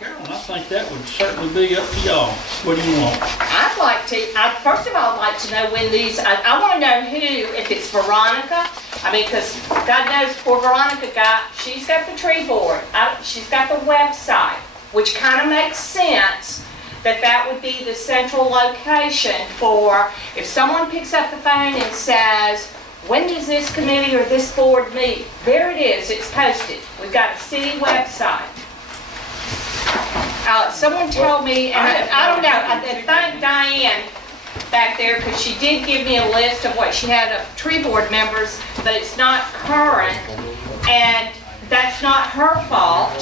Carolyn, I think that would certainly be up to y'all. What do you want? I'd like to, first of all, I'd like to know when these, I want to know who, if it's Veronica. I mean, because God knows poor Veronica she's got the tree board. She's got the website, which kind of makes sense that that would be the central location for, if someone picks up the phone and says, when does this committee or this board meet? There it is, it's posted. We've got a city website. Someone told me, and I don't know, I thank Diane back there because she did give me a list of what she had of tree board members, but it's not current, and that's not her fault.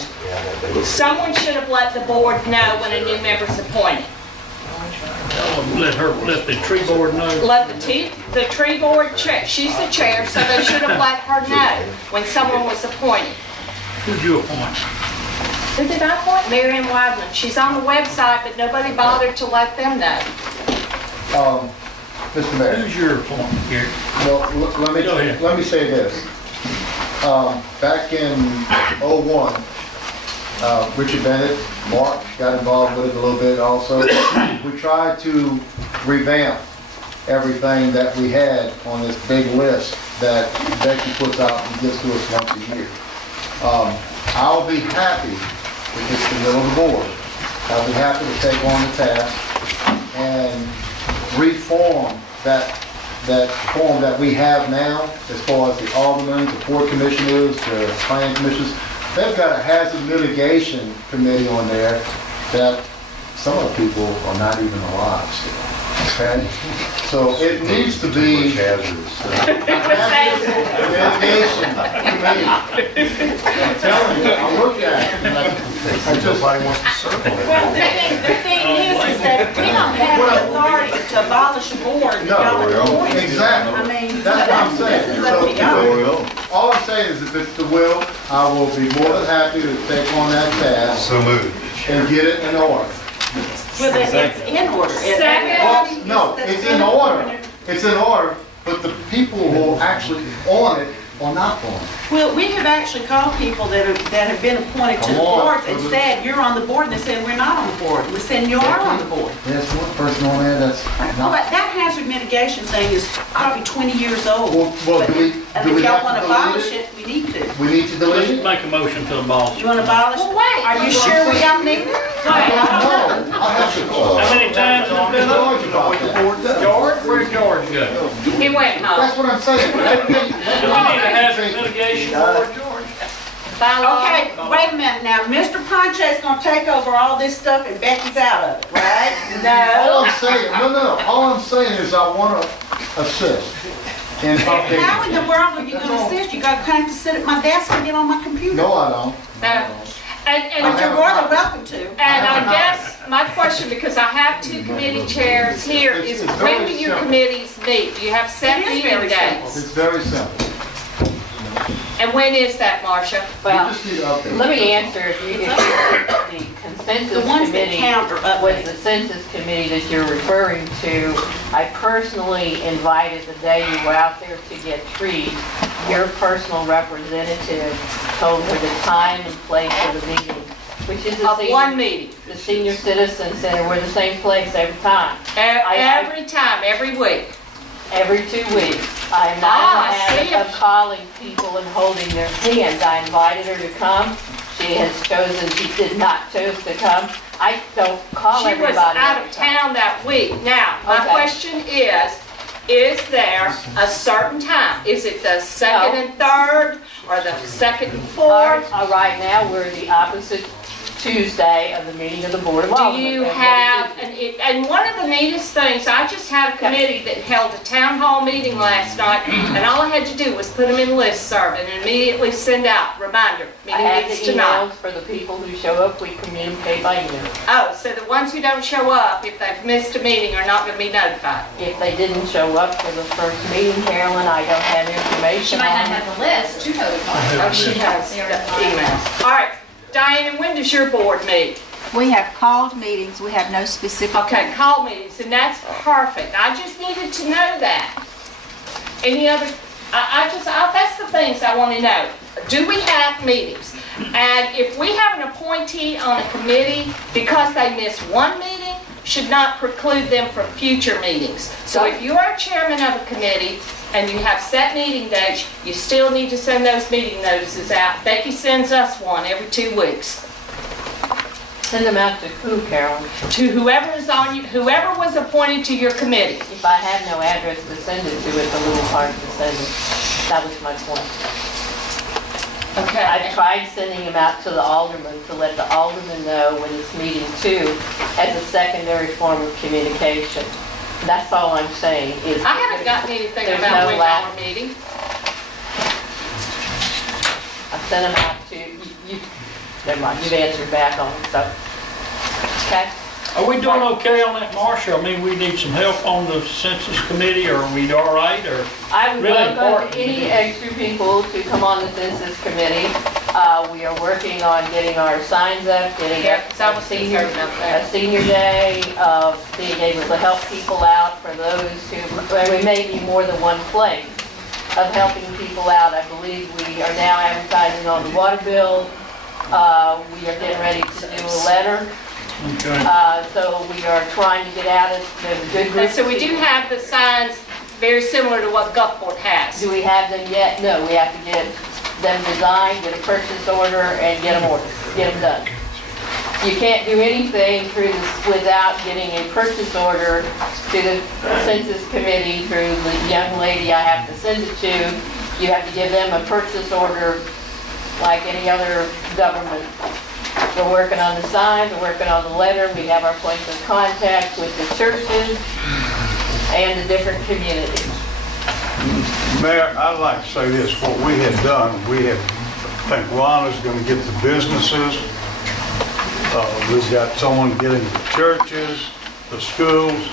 Someone should have let the board know when a new member's appointed. Let the tree board know. Let the tree board chair, she's the chair, so they should have let her know when someone was appointed. Who'd you appoint? Who did I appoint? Marion Wadman. She's on the website, but nobody bothered to let them know. Mr. Mayor, Who's your appointment, Gary? well, Go ahead. let me say this. Back in '01, Richard Bennett, Mark got involved with it a little bit also. We tried to revamp everything that we had on this big list that Becky puts out and gives to us once a year. I'll be happy, if it's the will of the board, I'll be happy to take on the task and reform that form that we have now, as far as the aldermen, the board commissioners, the planning commissioners. They've got a hazard mitigation committee on there that some of the people are not even alive still, okay? So it needs to be a hazard mitigation committee. I'm telling you, I look at it, and I just, Nobody wants to serve on it. Well, the thing is that we don't have the authority to abolish a board. No, exactly. I mean, That's what I'm saying. this is up to y'all. All I'm saying is if it's the will, I will be more than happy to take on that task So moved. and get it in order. Well, it's in order. Second. Well, no, it's in order. It's in order, but the people who are actually on it are not on it. Well, we have actually called people that have been appointed to the Come on. boards and said, you're on the board, and they said, we're not on the board. We said, you are on the board. There's one person on there that's Well, not. that hazard mitigation thing is probably 20 years old. Well, But- do we And if have y'all want to to abolish delete it, we need to. We need to delete Let's it? make a motion to abolish. You want to abolish it? Well, wait. Are you sure we don't need it? No, I have to call. How many times has it been up? George about that. George? Where's George go? He went home. That's what I'm saying. Do we need a hazard mitigation board, George? Bylaw. Okay, wait a minute now. Mr. Ponche's gonna take over all this stuff and Becky's out of it, right? All No. I'm saying, no, all I'm saying is I want to assist in How in updating. the world are you gonna assist? You gotta come to sit at my desk and get on my computer. No, I don't. No. But you're more than welcome to. And I guess my question, because I have two committee chairs here, is It's when very do your simple. committees meet? Do you have set It is meeting very dates? It's very simple. And when is that, Marcia? We Well, just need to update. let me answer if the consensus The ones that committee count are was updated. the census committee that you're referring to. I personally invited the day you were out there to get trees. Your personal representative told her the time and place of the meeting, which is Of one meeting? the Senior Citizen Center. We're the same place every time, Every time, every week? every 2 weeks. I'm not Ah, in the see habit if- of calling people and holding their hands. I invited her to come. She has chosen, she did not choose to come. I don't call She everybody. was out every of time. town that week. Now, my Okay. question is there a certain time? Is it the second No. and third, or the second and Our- fourth? Right now, we're the opposite Tuesday of the meeting of the Board of Do Aldermen. you And have, what is it? and one of the neatest things, I just had a committee that held a town hall meeting last night, and all I had to do was put them in listserv and immediately send out, reminder, I meeting have meets the tonight. emails for the people who show up, we communicate by email. Oh, so the ones who don't show up, if they've missed a meeting, are not gonna be notified? If they didn't show up for the first meeting, Carolyn, I don't have She information might not on. have the list to notify. Oh, she has the emails. All right, Diane, and when does your board meet? We have called meetings, we have no specific. Okay, call meetings, and that's perfect. I just needed to know that. Any other, that's the things I want to know. do we have meetings? And if we have an appointee on a committee, because they miss one meeting, should not preclude them from future meetings. So if you are a chairman of a committee and you have set meeting dates, you still need to send those meeting notices out. Becky sends us one every 2 weeks. Send them out to who, Carolyn? To whoever is on, whoever was appointed to your committee. If I have no address to send it to, it's a little hard to send it. That was my point. Okay. I've tried sending them out to the aldermen to let the aldermen know when it's meeting too, as a secondary form of communication. That's all I'm saying is. I haven't gotten anything There's about no when lack. y'all are meeting. I sent them out to, you, never mind, you've answered back on it, so. Okay? Are we doing okay on that, Marcia? I mean, we need some help on the census committee, or are we all right, or? I would Really welcome important. any extra people to come on the census committee. We are working on getting our signs up, getting Yeah, up 'cause I was senior, concerned about that. a senior day, of being able to help people out for those who, well, we may be more than one place of helping people out. I believe we are now advertising on the water bill. We are getting ready to do a letter. Okay. So we are trying to get out, there's a good group And so of we do people. have the signs very similar to what Gulfport has. Do we have them yet? No, we have to get them designed, get a purchase order, and get them ordered, get them done. You can't do anything through this without getting a purchase order to the census committee through the young lady I have to send it to. You have to give them a purchase order like any other government. We're working on the signs, we're working on the letter, we have our points of contact with the churches and the different communities. Mayor, I'd like to say this, what we had done, I think Ron is gonna get the businesses, we've got someone getting the churches, the schools.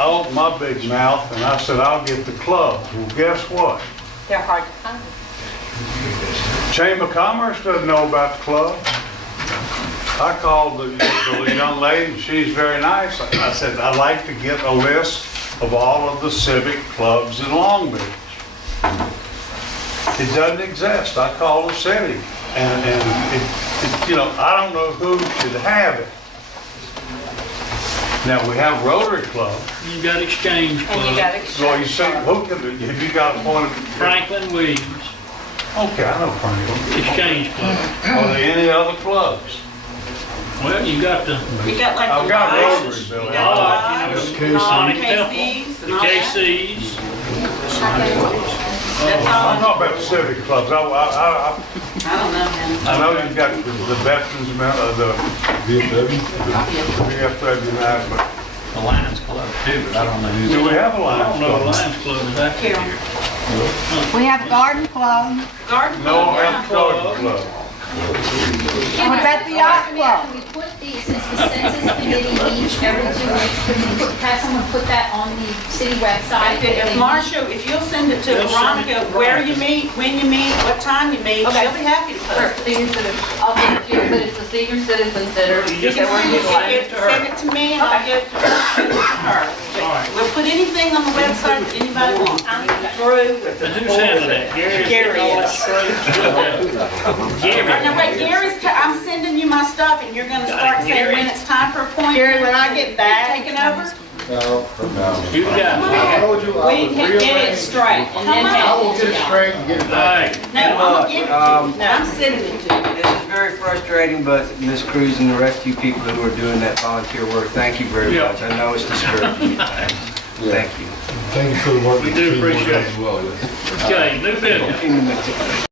I opened my big mouth and I said, I'll get the clubs. Well, guess what? They're hard to find. Chamber of Commerce doesn't know about the club. I called the young lady, and she's very nice. I said, I'd like to get a list of all of the civic clubs in Long Beach. It doesn't exist. I called the city, and you know, I don't know who should have it. Now, we have Rotary Club. You got Exchange And you Club, got So you see, who can, have you got appointed? Franklin Williams, Okay, I know Franklin. Exchange Club. Are there any other clubs? Well, you got the You got like I've the got Lodge, Rotary, Bill. you Lodge, got you the know, Lodge, Sonic KCs Temple, and the all that. KCs. That's all I'm talking about the civic clubs. I don't know, man. I know you've got the veterans, the VFW, but The Lions Club too, but I don't know who's. do we have a I Lions don't know, Club? Lions Club is active Carol. here. We have a garden club. Garden No, Club, yeah. Athletic Club. What about the yacht club? Can we put the, since the census committee meets every 2 weeks, can we have someone put that on the city website? If Marcia, if you'll send it to They'll send it Veronica, to where you Veronica. meet, when you meet, what time you meet, Okay. she'll be happy to put Sure, it. senior citizen, I'll give it to you, but it's the senior citizen center. You can that we're send it, utilizing. send it to me and I'll get it to her. right. We'll put anything on the website that anybody wants. I'm through with And who's handling that? Gary? Gary is. Gary. Now wait, I'm sending you my stuff and you're gonna start saying when it's time for appointment. Gary, when I get back- Taking over? No, no. You got I told you I We would can get it rearrange. straight and then Come on. I will have get it it to y'all. straight and get it it. back. Hey, No, I'm gonna give it to you. No, I'm sending it to you. This is very frustrating, but Ms. Cruz and the rest of you people who are doing that volunteer work, thank you very Yeah. much. I know it's discouraging at times. Thank you. Thank you for the work. we do appreciate it. Okay, new business. In the mix.